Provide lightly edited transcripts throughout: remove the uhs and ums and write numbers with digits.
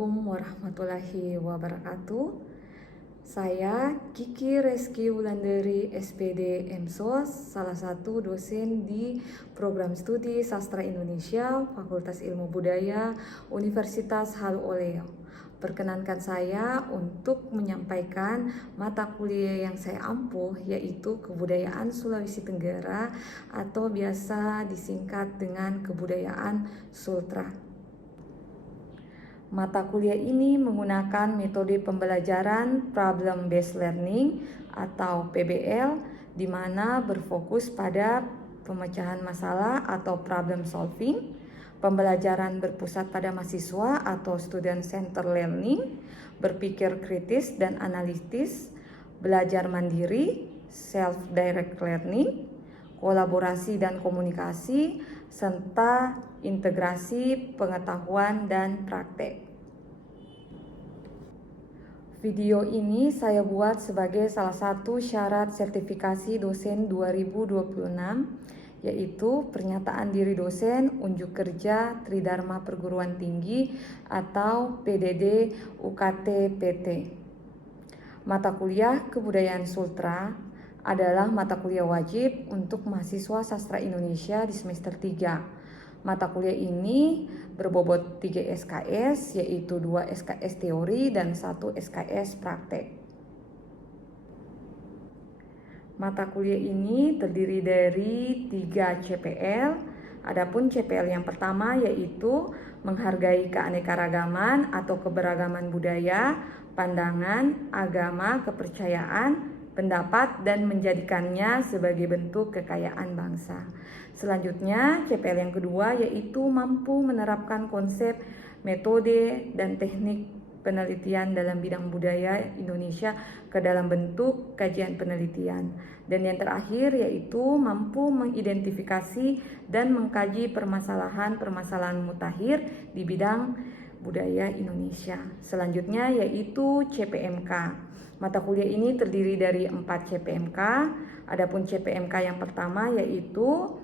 Assalamualaikum warahmatullahi wabarakatuh. Saya Kiki Reski Wulandari SPD MSOS, salah satu dosen di Program Studi Sastra Indonesia, Fakultas Ilmu Budaya, Universitas Halu Oleo. Perkenankan saya untuk menyampaikan mata kuliah yang saya ampuh, yaitu Kebudayaan Sulawesi Tenggara atau biasa disingkat dengan Kebudayaan Sultra. Mata kuliah ini menggunakan metode pembelajaran Problem Based Learning atau PBL, di mana berfokus pada pemecahan masalah atau problem solving, pembelajaran berpusat pada mahasiswa atau student center learning, berpikir kritis dan analitis, belajar mandiri, self-direct learning, kolaborasi dan komunikasi, serta integrasi pengetahuan dan praktek. Video ini saya buat sebagai salah satu syarat sertifikasi dosen 2026, yaitu pernyataan diri dosen unjuk kerja Tridharma Perguruan Tinggi atau PDD UKT PT. Mata kuliah Kebudayaan Sultra adalah mata kuliah wajib untuk mahasiswa sastra Indonesia di semester 3. Mata kuliah ini berbobot 3 SKS, yaitu 2 SKS teori dan 1 SKS praktek. Mata kuliah ini terdiri dari 3 CPL. Adapun CPL yang pertama yaitu menghargai keanekaragaman atau keberagaman budaya, pandangan, agama, kepercayaan, pendapat, dan menjadikannya sebagai bentuk kekayaan bangsa. Selanjutnya, CPL yang kedua yaitu mampu menerapkan konsep, metode, dan teknik penelitian dalam bidang budaya Indonesia ke dalam bentuk kajian penelitian. Dan yang terakhir yaitu mampu mengidentifikasi dan mengkaji permasalahan-permasalahan mutakhir di bidang budaya Indonesia. Selanjutnya yaitu CPMK. Mata kuliah ini terdiri dari 4 CPMK. Adapun CPMK yang pertama yaitu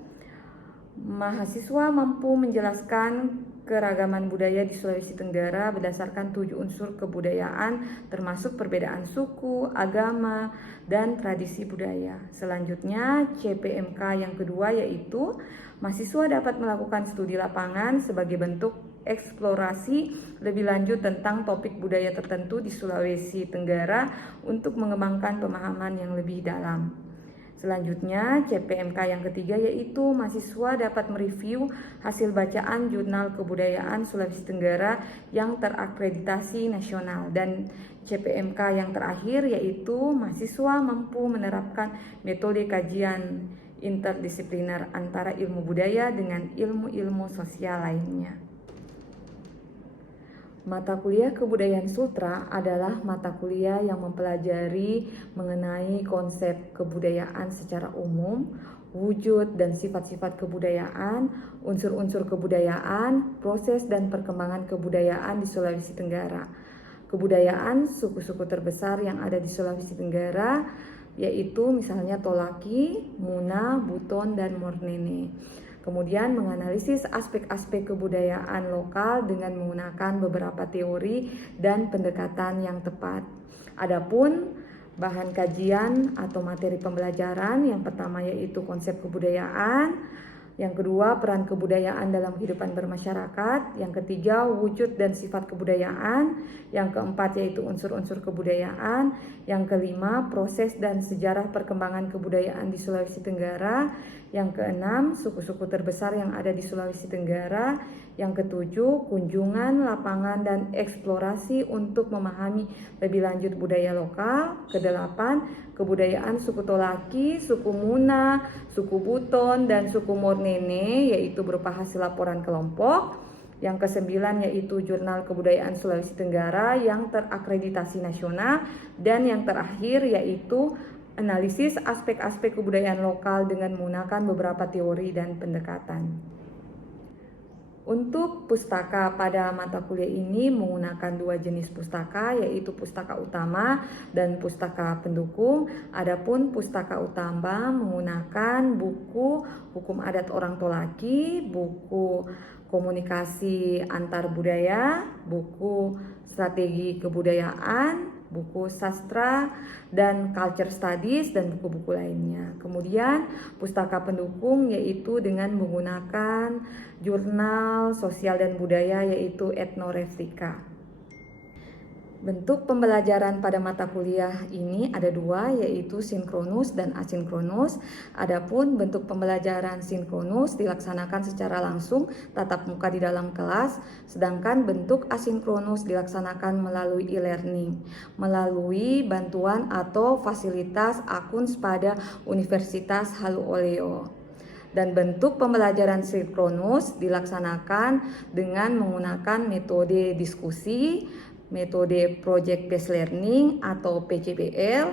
mahasiswa mampu menjelaskan keragaman budaya di Sulawesi Tenggara berdasarkan 7 unsur kebudayaan termasuk perbedaan suku, agama, dan tradisi budaya. Selanjutnya CPMK yang kedua yaitu mahasiswa dapat melakukan studi lapangan sebagai bentuk eksplorasi lebih lanjut tentang topik budaya tertentu di Sulawesi Tenggara untuk mengembangkan pemahaman yang lebih dalam. Selanjutnya, CPMK yang ketiga yaitu mahasiswa dapat mereview hasil bacaan Jurnal Kebudayaan Sulawesi Tenggara yang terakreditasi nasional. Dan CPMK yang terakhir yaitu mahasiswa mampu menerapkan metode kajian interdisipliner antara ilmu budaya dengan ilmu-ilmu sosial lainnya. Mata kuliah Kebudayaan Sultra adalah mata kuliah yang mempelajari mengenai konsep kebudayaan secara umum, wujud dan sifat-sifat kebudayaan, unsur-unsur kebudayaan, proses dan perkembangan kebudayaan di Sulawesi Tenggara. Kebudayaan suku-suku terbesar yang ada di Sulawesi Tenggara yaitu misalnya Tolaki, Muna, Buton, dan Mornene. Kemudian menganalisis aspek-aspek kebudayaan lokal dengan menggunakan beberapa teori dan pendekatan yang tepat. Adapun bahan kajian atau materi pembelajaran yang pertama yaitu konsep kebudayaan, yang kedua peran kebudayaan dalam kehidupan bermasyarakat, yang ketiga wujud dan sifat kebudayaan, yang keempat yaitu unsur-unsur kebudayaan, yang kelima proses dan sejarah perkembangan kebudayaan di Sulawesi Tenggara, yang keenam suku-suku terbesar yang ada di Sulawesi Tenggara, yang ketujuh kunjungan lapangan dan eksplorasi untuk memahami lebih lanjut budaya lokal, kedelapan kebudayaan suku Tolaki, suku Muna, suku Buton, dan suku Mornene yaitu berupa hasil laporan kelompok. Yang kesembilan yaitu Jurnal Kebudayaan Sulawesi Tenggara yang terakreditasi nasional. Dan yang terakhir yaitu analisis aspek-aspek kebudayaan lokal dengan menggunakan beberapa teori dan pendekatan. Untuk pustaka pada mata kuliah ini menggunakan 2 jenis pustaka yaitu pustaka utama dan pustaka pendukung. Adapun pustaka utama menggunakan merupakan buku Hukum Adat Orang Tolaki, buku Komunikasi Antar Budaya, buku Strategi Kebudayaan, buku Sastra dan Culture Studies, dan buku-buku lainnya. Kemudian pustaka pendukung yaitu dengan menggunakan jurnal sosial dan budaya yaitu Etnorestika. Bentuk pembelajaran pada mata kuliah ini ada dua, yaitu sinkronus dan asinkronus. Adapun bentuk pembelajaran sinkronus dilaksanakan secara langsung tatap muka di dalam kelas, sedangkan bentuk asinkronus dilaksanakan melalui e-learning, melalui bantuan atau fasilitas Akuns pada Universitas Halu Oleo. Dan bentuk pembelajaran sinkronus dilaksanakan dengan menggunakan metode diskusi, metode Project Based Learning atau PJBL,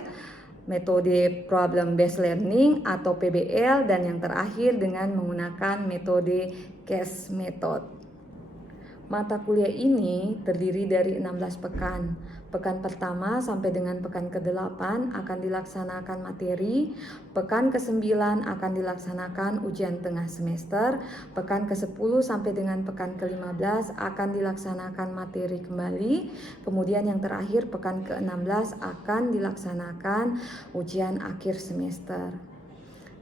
metode Problem Based Learning atau PBL, dan yang terakhir dengan menggunakan metode Case Method. Mata kuliah ini terdiri dari 16 pekan. Pekan pertama sampai dengan pekan ke-8 akan dilaksanakan materi, pekan ke-9 akan dilaksanakan ujian tengah semester, pekan ke-10 sampai dengan pekan ke-15 akan dilaksanakan materi kembali, kemudian yang terakhir pekan ke-16 akan dilaksanakan ujian akhir semester.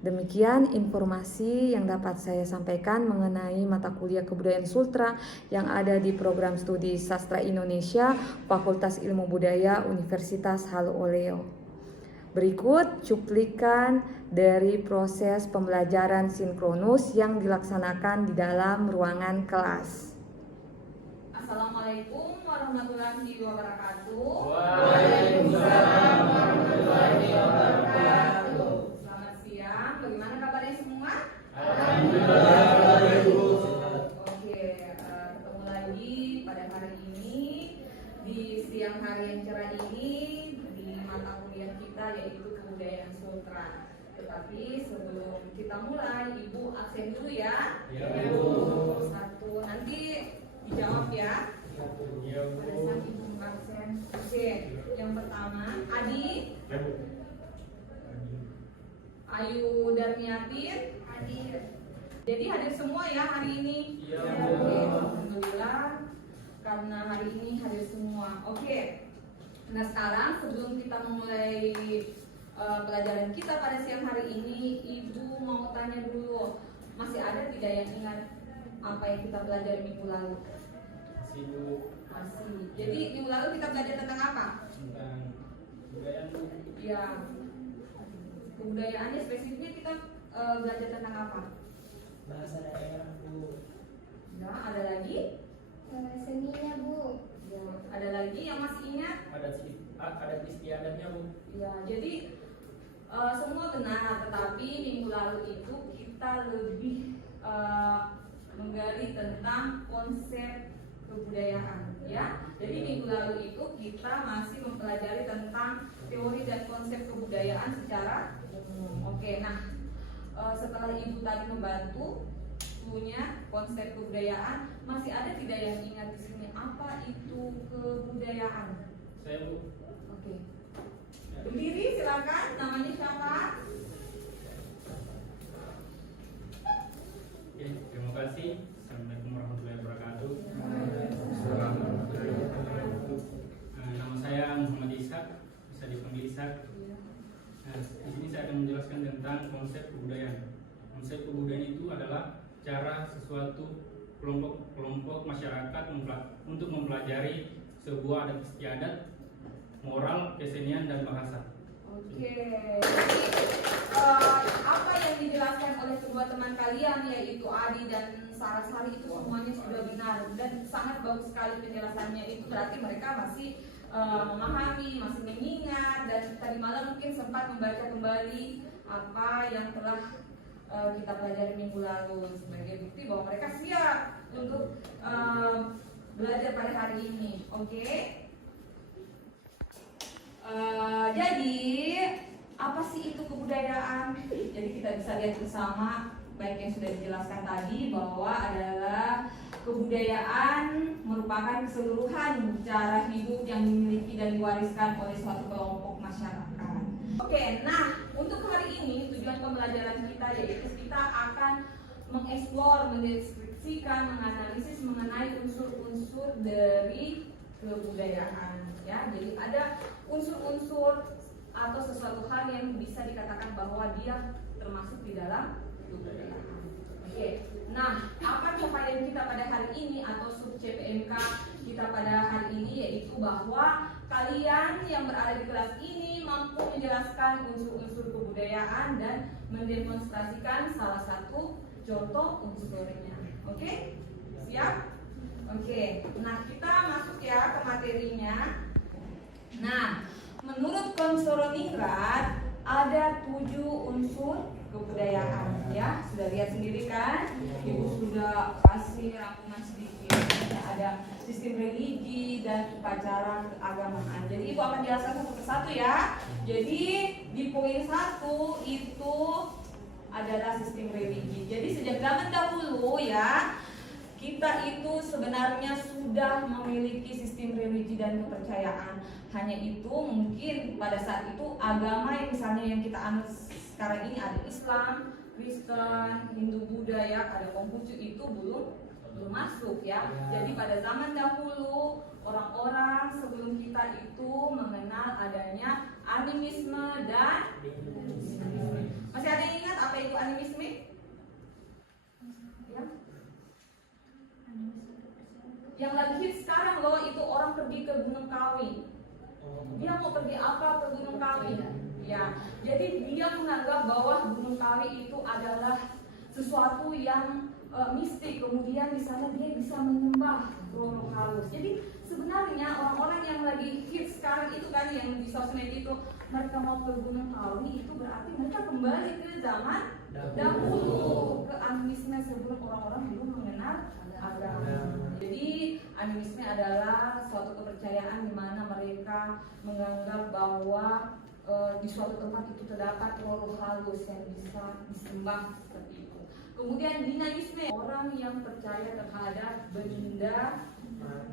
Demikian informasi yang dapat saya sampaikan mengenai mata kuliah Kebudayaan Sultra yang ada di program studi Sastra Indonesia Fakultas Ilmu Budaya Universitas Halu Oleo. Berikut cuplikan dari proses pembelajaran sinkronus yang dilaksanakan di dalam ruangan kelas. Assalamualaikum warahmatullahi wabarakatuh. Waalaikumsalam warahmatullahi wabarakatuh. Selamat siang, bagaimana kabarnya semua? Alhamdulillah. Oke, ketemu lagi pada hari ini di siang hari yang cerah ini di mata kuliah kita yaitu Kebudayaan Sultra. Tetapi sebelum kita mulai, Ibu absen dulu ya. Ya, Bu. Satu, nanti dijawab ya. Ya, Pada saat Ibu absen. Oke, yang pertama, Adi, Ayu Darmiatin, hadir. Jadi hadir semua ya hari ini. Iya, Oke, alhamdulillah karena hari ini hadir semua. Oke. Nah sekarang sebelum kita memulai pelajaran kita pada siang hari ini, Ibu mau tanya dulu, masih ada tidak yang ingat apa yang kita pelajari minggu lalu? Masih. Jadi minggu lalu kita belajar tentang apa? Tentang kebudayaan, Bu. Ya, kebudayaannya spesifiknya kita belajar tentang apa? Bahasa daerah, Bu. Ya, ada lagi? Seninya, Bu. Ya, ada lagi yang masih ingat? Adat istiadatnya, Bu. Ya, jadi semua benar, tetapi minggu lalu itu kita lebih menggali tentang konsep kebudayaan, ya. Jadi minggu lalu itu kita masih mempelajari tentang teori dan konsep kebudayaan secara umum. Oke, nah setelah Ibu tadi membantu punya konsep kebudayaan, masih ada tidak yang ingat di sini apa itu kebudayaan? Saya, Bu. Oke. Berdiri silakan, namanya siapa? Oke, terima kasih. Assalamualaikum warahmatullahi wabarakatuh. Nama saya Muhammad Ishak, bisa dipanggil Ishak. Nah, di sini saya akan menjelaskan tentang konsep kebudayaan. Konsep kebudayaan itu adalah cara sesuatu kelompok masyarakat untuk mempelajari sebuah adat istiadat, moral, kesenian, dan bahasa. Oke, jadi apa yang dijelaskan oleh kedua teman kalian yaitu Adi dan Sarasari itu semuanya sudah benar dan sangat bagus sekali penjelasannya. Itu berarti mereka masih memahami, masih mengingat, dan tadi malam mungkin sempat membaca kembali apa yang telah kita pelajari minggu lalu sebagai bukti bahwa mereka siap untuk belajar pada hari ini. Oke. Jadi apa sih itu kebudayaan? Jadi kita bisa lihat bersama baik yang sudah dijelaskan tadi bahwa adalah kebudayaan merupakan keseluruhan cara hidup yang dimiliki dan diwariskan oleh suatu kelompok masyarakat. Oke, nah untuk hari ini tujuan pembelajaran kita yaitu kita akan mengeksplor, mendeskripsikan, menganalisis mengenai unsur-unsur dari kebudayaan. Ya, jadi ada unsur-unsur atau sesuatu hal yang bisa dikatakan bahwa dia termasuk di dalam kebudayaan. Oke, nah apa capaian kita pada hari ini atau sub CPMK kita pada hari ini yaitu bahwa kalian yang berada di kelas ini mampu menjelaskan unsur-unsur kebudayaan dan mendemonstrasikan salah satu contoh unsurnya. Oke, siap? Oke, nah kita masuk ya ke materinya. Nah, menurut Konsoroningrat ada 7 unsur kebudayaan ya, sudah lihat sendiri kan? Ibu sudah kasih rangkuman sedikit. Ada sistem religi dan upacara keagamaan. Jadi ibu akan jelaskan satu persatu ya. Jadi di poin 1 itu adalah sistem religi. Jadi sejak zaman dahulu ya, kita itu sebenarnya sudah memiliki sistem religi dan kepercayaan. Hanya itu mungkin pada saat itu agama yang misalnya yang kita anut sekarang ini ada Islam, Kristen, Hindu, Buddha ya, ada Konghucu itu belum masuk ya. Jadi pada zaman dahulu orang-orang sebelum kita itu mengenal adanya animisme dan masih ada yang ingat apa itu animisme? Ya. Yang lagi hit sekarang loh itu orang pergi ke Gunung Kawi. Dia mau pergi apa ke Gunung Kawi? Ya, jadi dia menganggap bahwa Gunung Kawi itu adalah sesuatu yang mistik. Kemudian di sana dia bisa menyembah roh halus. Jadi sebenarnya orang-orang yang lagi hit sekarang itu kan yang di sosmed itu mereka mau ke Gunung Kawi itu berarti mereka kembali ke zaman dahulu ke animisme sebelum orang-orang belum mengenal agama. Jadi animisme adalah suatu kepercayaan di mana mereka menganggap bahwa di suatu tempat itu terdapat roh halus yang bisa disembah seperti itu. Kemudian dinamisme, orang yang percaya terhadap benda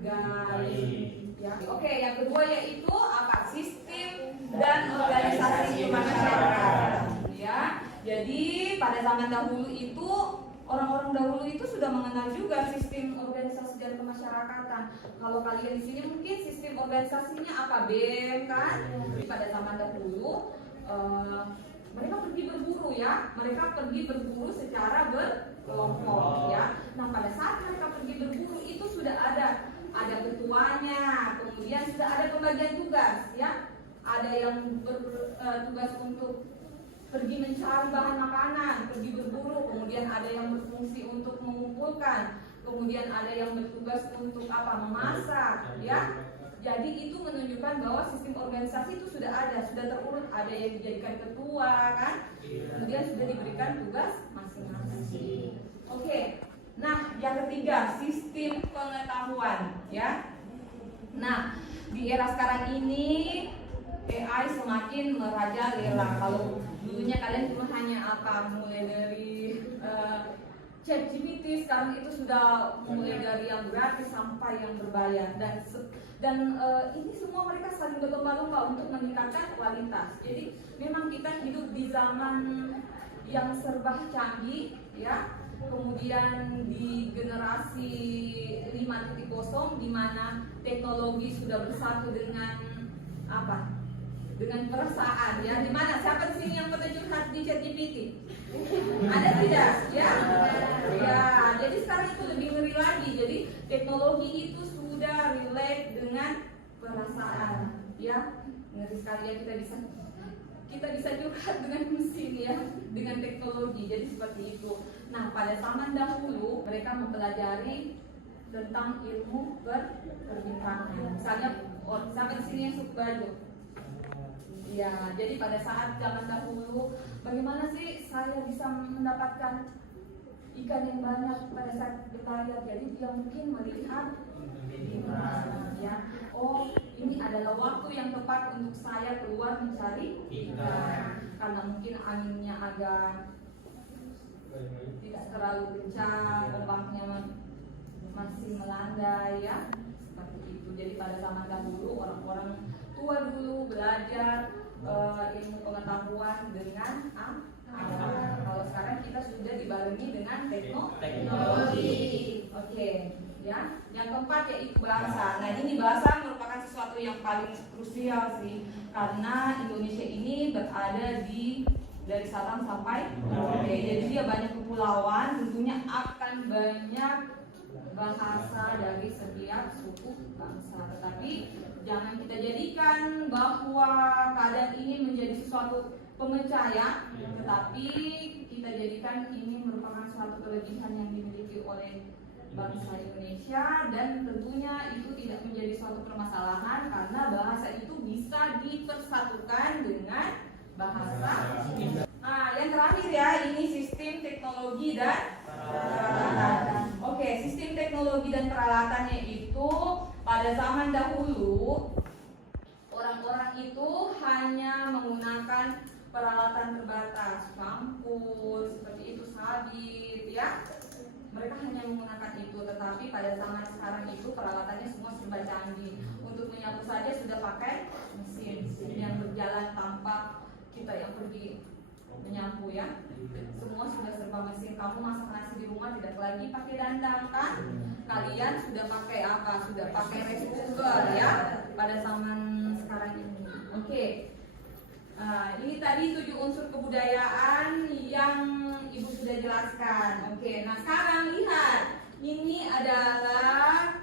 gaib. Ya. Oke, yang kedua yaitu apa? Sistem dan organisasi masyarakat. Ya. Jadi pada zaman dahulu itu orang-orang dahulu itu sudah mengenal juga sistem organisasi dan kemasyarakatan. Kalau kalian di sini mungkin sistem organisasinya apa? BEM kan? Pada zaman dahulu mereka pergi berburu ya. Mereka pergi berburu secara berkelompok ya. Nah pada saat mereka pergi berburu itu sudah ada ketuanya, kemudian sudah ada pembagian tugas ya. Ada yang bertugas untuk pergi mencari bahan makanan, pergi berburu, kemudian ada yang berfungsi untuk mengumpulkan, kemudian ada yang bertugas untuk apa? Memasak, ya. Jadi itu menunjukkan bahwa sistem organisasi itu sudah ada, sudah terurut, ada yang dijadikan ketua, kan? Kemudian sudah diberikan tugas masing-masing. Oke. Nah, yang ketiga, sistem pengetahuan, ya. Nah, di era sekarang ini AI semakin merajalela. Kalau dulunya kalian cuma hanya apa mulai dari ChatGPT, sekarang itu sudah mulai dari yang gratis sampai yang berbayar dan ini semua mereka saling berlomba-lomba untuk meningkatkan kualitas. Jadi memang kita hidup di zaman yang serba canggih ya. Kemudian di generasi 5.0 di mana teknologi sudah bersatu dengan apa? Dengan perasaan ya. Di mana siapa di sini yang pernah curhat di ChatGPT? Ada tidak? Ya. Ya, jadi sekarang itu lebih ngeri lagi. Jadi teknologi itu sudah relate dengan perasaan ya. Ngeri sekali ya kita bisa curhat dengan mesin ya, dengan teknologi. Jadi seperti itu. Nah, pada zaman dahulu mereka mempelajari tentang ilmu perbintangan. Misalnya, siapa di sini yang suka baju? Ya, jadi pada saat zaman dahulu, bagaimana sih saya bisa mendapatkan ikan yang banyak pada saat berlayar? Jadi dia mungkin melihat ya, oh ini adalah waktu yang tepat untuk saya keluar mencari ikan, karena mungkin anginnya agak tidak terlalu kencang, ombaknya masih melandai ya, seperti itu. Jadi pada zaman dahulu orang-orang tua dulu belajar ilmu pengetahuan dengan alam. Kalau sekarang kita sudah dibarengi dengan teknologi. Oke, ya. Yang keempat yaitu bahasa. Nah, ini bahasa merupakan sesuatu yang paling krusial sih, karena Indonesia ini berada dari Sabang sampai Merauke. Jadi dia banyak kepulauan, tentunya akan banyak bahasa dari setiap suku bangsa. Tetapi jangan kita jadikan bahwa keadaan ini menjadi sesuatu pemecah ya, tetapi kita jadikan ini merupakan suatu kelebihan yang dimiliki oleh bangsa Indonesia, dan tentunya itu tidak menjadi suatu permasalahan karena bahasa itu bisa dipersatukan dengan bahasa. Nah, yang terakhir ya, ini sistem teknologi dan peralatan. Oke, sistem teknologi dan peralatannya itu pada zaman dahulu orang-orang itu hanya menggunakan peralatan terbatas, kampus, seperti itu, sabit, ya. Mereka hanya menggunakan itu, tetapi pada zaman sekarang itu peralatannya semua serba canggih. Untuk menyapu saja sudah pakai mesin yang berjalan tanpa kita yang pergi menyapu ya. Semua sudah serba mesin. Kamu masak nasi di rumah tidak lagi pakai dandang kan? Kalian sudah pakai apa? Sudah pakai rice cooker ya pada zaman sekarang ini. Oke. Ini tadi 7 unsur kebudayaan yang Ibu sudah jelaskan. Oke, nah sekarang lihat, ini adalah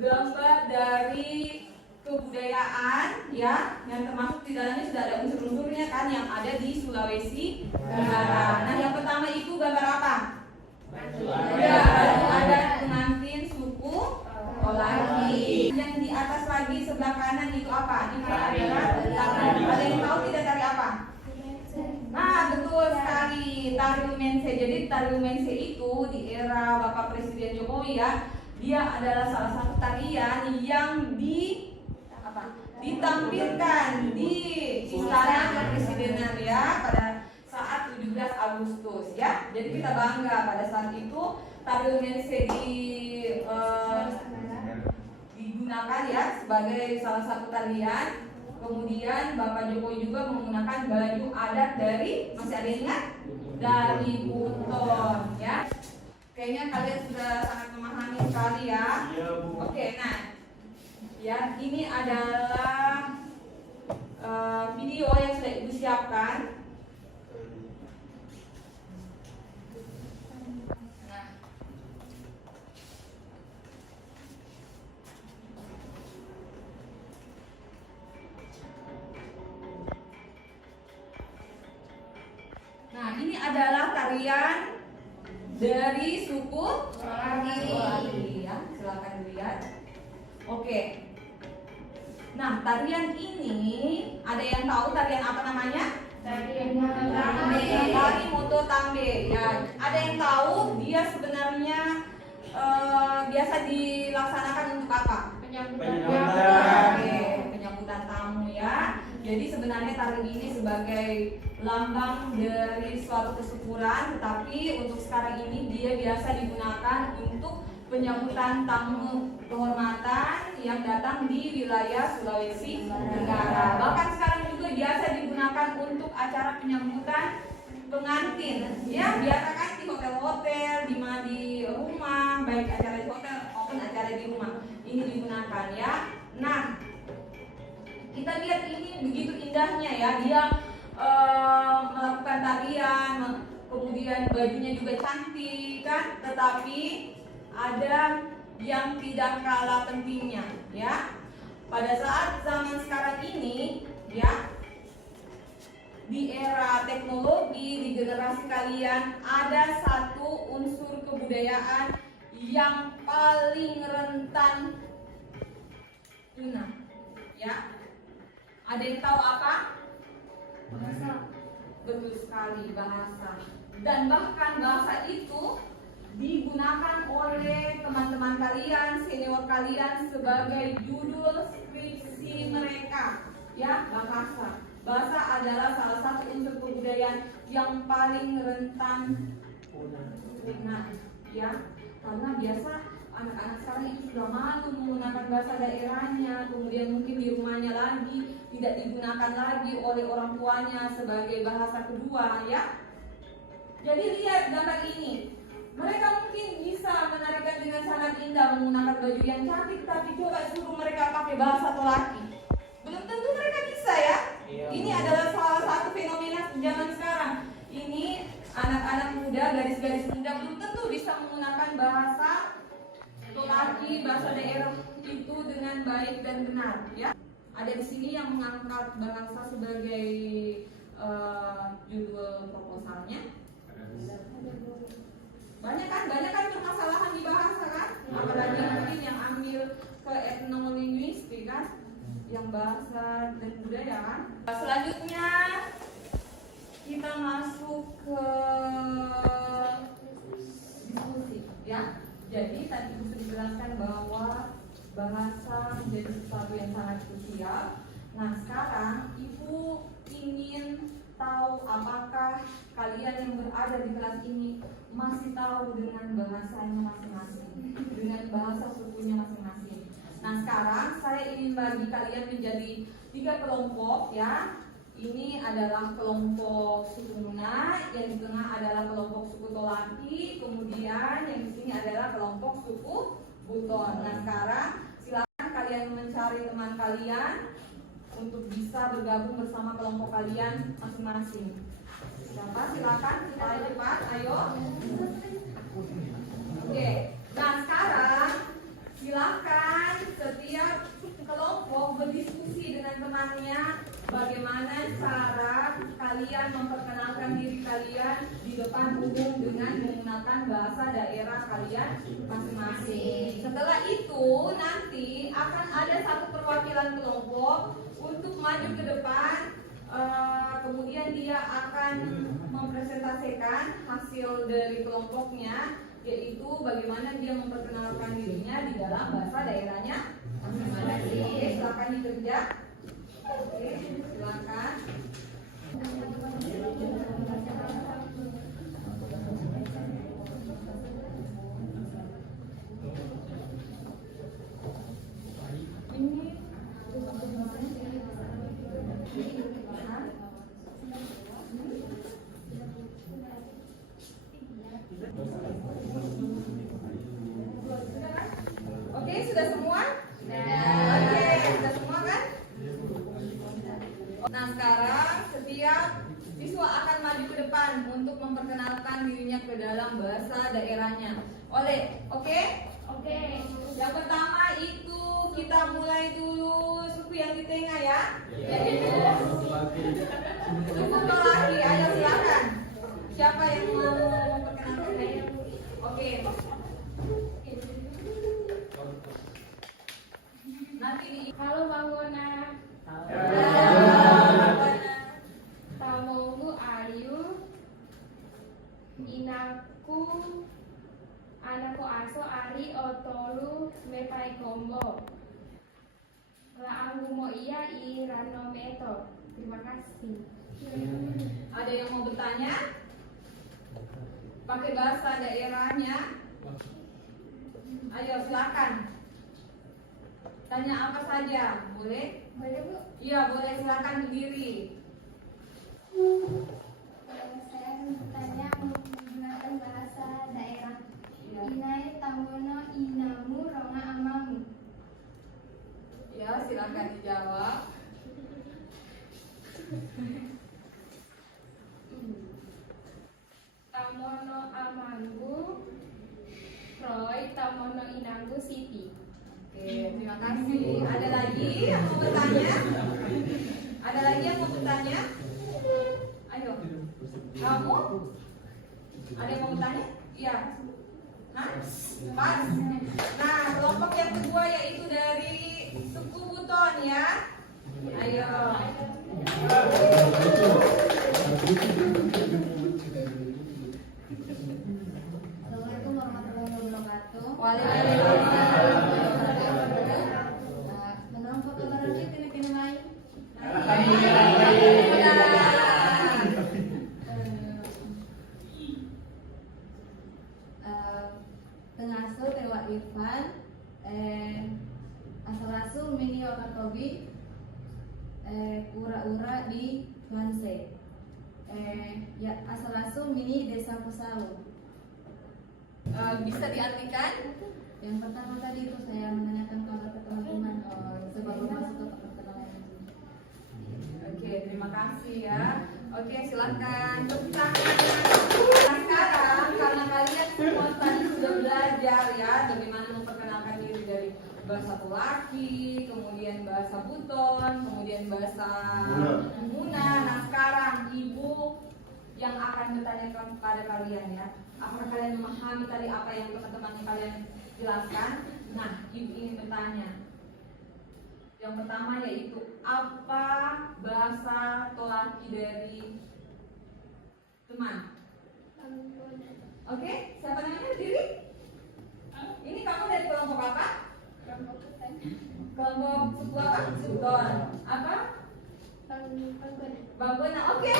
gambar dari kebudayaan ya, yang termasuk di dalamnya sudah ada unsur-unsurnya kan, yang ada di Sulawesi Tenggara. Nah, yang pertama itu gambar apa? Ya, ada pengantin suku Olagi. Yang di atas lagi sebelah kanan itu apa? Ini adalah tari. Ada yang tahu tidak tari apa? Nah, betul sekali, tari Lumense. Jadi tari Lumense itu di era Bapak Presiden Jokowi ya, dia adalah salah satu tarian yang ditampilkan di Istana Kepresidenan ya pada saat 17 Agustus ya. Jadi kita bangga pada saat itu tari Lumense digunakan ya sebagai salah satu tarian. Kemudian Bapak Jokowi juga menggunakan baju adat dari, masih ada yang ingat? Dari Buton ya. Kayaknya kalian sudah sangat memahami sekali ya. Oke, nah ya, ini adalah video yang sudah Ibu siapkan. Nah, ini adalah tarian dari suku Olagi ya, silakan dilihat. Oke. Nah, tarian ini ada yang tahu tarian apa namanya? Tari Moto Tambe. Ya, ada yang tahu dia sebenarnya biasa dilaksanakan untuk apa? Penyambutan tamu ya. Jadi sebenarnya tari ini sebagai lambang dari suatu kesyukuran, tetapi untuk sekarang ini dia biasa digunakan untuk penyambutan tamu kehormatan yang datang di wilayah Sulawesi Tenggara. Bahkan sekarang juga biasa digunakan untuk acara penyambutan pengantin. Ya, biasa kan di hotel-hotel, di rumah, baik acara di hotel maupun acara di rumah. Ini digunakan ya. Nah, kita lihat ini begitu indahnya ya, dia melakukan tarian, kemudian bajunya juga cantik kan, tetapi ada yang tidak kalah pentingnya ya. Pada saat zaman sekarang ini ya, di era teknologi, di generasi kalian, ada satu unsur kebudayaan yang paling rentan punah ya. Ada yang tahu apa? Bahasa. Betul sekali, bahasa. Dan bahkan bahasa itu digunakan oleh teman-teman kalian, senior kalian sebagai judul skripsi mereka. Ya, bahasa. Bahasa adalah salah satu unsur kebudayaan yang paling rentan punah. Ya, karena biasa anak-anak sekarang itu sudah malu menggunakan bahasa daerahnya, kemudian mungkin di rumahnya lagi tidak digunakan lagi oleh orang tuanya sebagai bahasa kedua, ya. Jadi lihat gambar ini, mereka mungkin bisa menarikan dengan sangat indah menggunakan baju yang cantik, tapi coba suruh mereka pakai bahasa Tolaki, belum tentu mereka bisa, ya. Ini adalah salah satu fenomena zaman sekarang. Ini anak-anak muda, garis-garis muda belum tentu bisa menggunakan bahasa Tolaki, bahasa daerah itu dengan baik dan benar, ya. Ada di sini yang mengangkat bahasa sebagai judul proposalnya. Banyak kan permasalahan di bahasa kan, apalagi mungkin yang ambil ke etnolinguistik kan, yang bahasa dan budaya kan. Selanjutnya kita masuk ke diskusi, ya. Jadi tadi bisa dijelaskan bahwa bahasa menjadi sesuatu yang sangat krusial. Nah, sekarang Ibu ingin tahu apakah kalian yang berada di kelas ini masih tahu dengan bahasanya masing-masing, dengan bahasa sukunya masing-masing. Nah, sekarang saya ingin bagi kalian menjadi 3 kelompok, ya. Ini adalah kelompok suku Nuna, yang di tengah adalah kelompok suku Tolaki, kemudian yang di sini adalah kelompok suku Buton. Nah, sekarang silakan kalian mencari teman kalian untuk bisa bergabung bersama kelompok kalian masing-masing. Siapa? Silakan, kita cepat, ayo. Oke. Nah, sekarang silakan setiap kelompok berdiskusi dengan temannya bagaimana cara kalian memperkenalkan diri kalian di depan umum dengan menggunakan bahasa daerah kalian masing-masing. Setelah itu nanti akan ada satu perwakilan kelompok untuk maju ke depan, kemudian dia akan mempresentasikan hasil dari kelompoknya, yaitu bagaimana dia memperkenalkan dirinya di dalam bahasa daerahnya masing-masing. Oke, silakan dikerja. Oke, silakan. Oke, sudah semua? Oke, sudah semua kan? Nah, sekarang setiap siswa akan maju ke depan untuk memperkenalkan dirinya ke dalam bahasa daerahnya. Oke? Oke. Yang pertama itu kita mulai dulu suku yang di tengah, ya. Yaitu suku Tolaki. Ayo silakan. Siapa yang mau memperkenalkan diri? Oke. Nanti di Halo Bangona. Tamomu Ayu. Inaku anakku aso Ari Otolu Mepai Kombo. Laanggu mo iya Irano Meto. Terima kasih. Ada yang mau bertanya? Pakai bahasa daerahnya. Ayo silakan. Tanya apa saja, boleh? Boleh Bu? Iya, boleh, silakan berdiri. Saya bertanya menggunakan bahasa daerah. Iya. Inai tamono inamu ronga amamu. Ya, silakan dijawab. Tamono amanggu Roy tamono inanggu Siti. Oke, terima kasih. Ada lagi yang mau bertanya? Ada lagi yang mau bertanya? Ayo. Kamu? Ada yang mau bertanya? Iya. Hah? Pas. Nah, kelompok yang kedua yaitu dari suku Buton, ya. Ayo. Assalamualaikum warahmatullahi wabarakatuh. Waalaikumsalam. Menurut Pak Kabarnya kini lain. Tengasu Tewa Irfan, Asalasu Mini Wakatobi, Ura-ura di Tuanse, ya Asalasu Mini Desa Pusalu. Bisa diartikan? Yang pertama tadi itu saya menanyakan kabar ke teman-teman sebelum masuk ke perkenalan. Oke, terima kasih ya. Oke, silakan tepuk tangan. Nah, sekarang karena kalian semua tadi sudah belajar ya bagaimana memperkenalkan diri dari bahasa Polaki, kemudian bahasa Buton, kemudian bahasa Muna. Nah, sekarang Ibu yang akan bertanya kepada kalian ya. Apakah kalian memahami tadi apa yang teman-teman kalian jelaskan? Nah, Ibu ingin bertanya. Yang pertama yaitu apa bahasa Tolaki dari teman? Oke, siapa namanya berdiri? Ini kamu dari kelompok apa? Kelompok suku apa? Buton. Apa? Bambuna. Oke.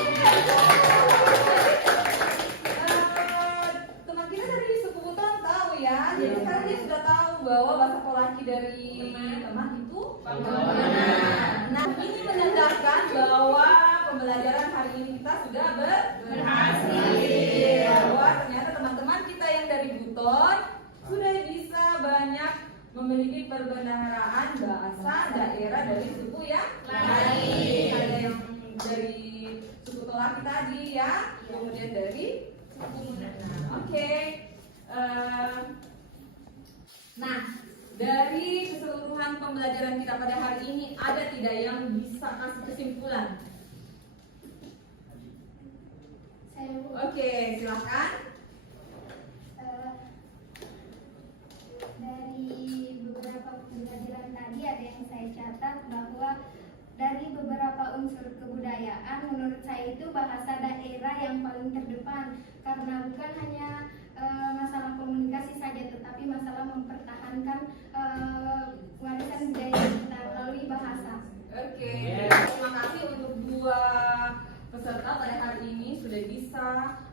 Teman kita dari suku Buton tahu ya. Jadi sekarang dia sudah tahu bahwa bahasa Polaki dari teman itu Bambuna. Nah, ini menandakan bahwa pembelajaran hari ini kita sudah berhasil. Bahwa ternyata teman-teman kita yang dari Buton sudah bisa banyak memiliki perbendaharaan bahasa daerah dari suku yang lain. Ada yang dari suku Tolaki tadi ya, kemudian dari suku Muna. Oke. Nah, dari keseluruhan pembelajaran kita pada hari ini ada tidak yang bisa kasih kesimpulan? Oke, silakan. Dari beberapa pembelajaran tadi ada yang saya catat bahwa dari beberapa unsur kebudayaan menurut saya itu bahasa daerah yang paling terdepan karena bukan hanya masalah komunikasi saja tetapi masalah mempertahankan warisan budaya kita melalui bahasa. Oke, terima kasih untuk dua peserta pada hari ini sudah bisa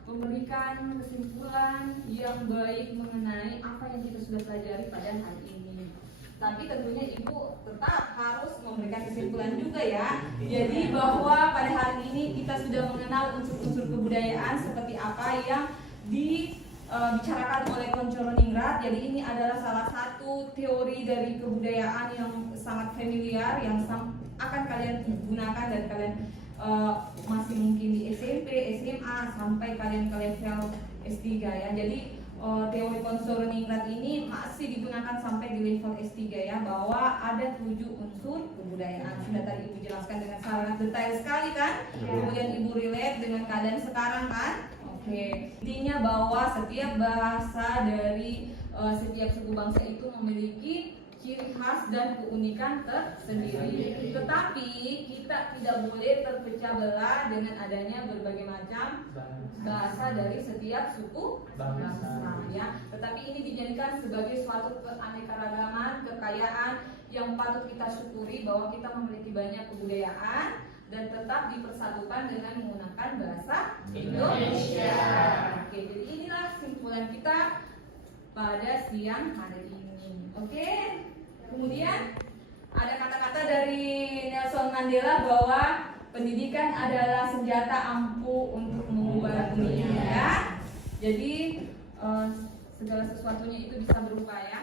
memberikan kesimpulan yang baik mengenai apa yang kita sudah pelajari pada hari ini. Tapi tentunya Ibu tetap harus memberikan kesimpulan juga ya. Jadi bahwa pada hari ini kita sudah mengenal unsur-unsur kebudayaan seperti apa yang dibicarakan oleh Koncoroningrat. Jadi ini adalah salah satu teori dari kebudayaan yang sangat familiar yang akan kalian gunakan dan kalian masih mungkin di SMP, SMA sampai kalian ke level S3 ya. Jadi teori Koncoroningrat ini masih digunakan sampai di level S3 ya, bahwa ada 7 unsur kebudayaan. Sudah tadi Ibu jelaskan dengan sangat detail sekali kan? Kemudian Ibu relate dengan keadaan sekarang kan? Oke. Intinya bahwa setiap bahasa dari setiap suku bangsa itu memiliki ciri khas dan keunikan tersendiri. Tetapi kita tidak boleh terpecah belah dengan adanya berbagai macam bahasa dari setiap suku bangsa ya. Tetapi ini dijadikan sebagai suatu keanekaragaman, kekayaan yang patut kita syukuri bahwa kita memiliki banyak kebudayaan dan tetap dipersatukan dengan menggunakan bahasa Indonesia. Oke, jadi inilah kesimpulan kita pada siang hari ini. Oke. Kemudian ada kata-kata dari Nelson Mandela bahwa pendidikan adalah senjata ampuh untuk mengubah dunia ya. Jadi segala sesuatunya itu bisa berubah ya.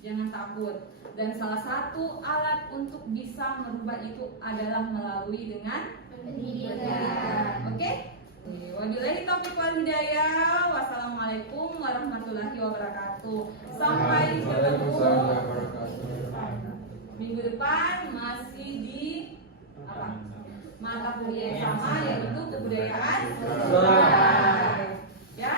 Jangan takut. Dan salah satu alat untuk bisa merubah itu adalah melalui dengan pendidikan. Oke? Wabillahi taufiq wal hidayah. Wassalamualaikum warahmatullahi wabarakatuh. Sampai ketemu minggu depan masih di apa? Mata kuliah yang sama yaitu kebudayaan. Ya.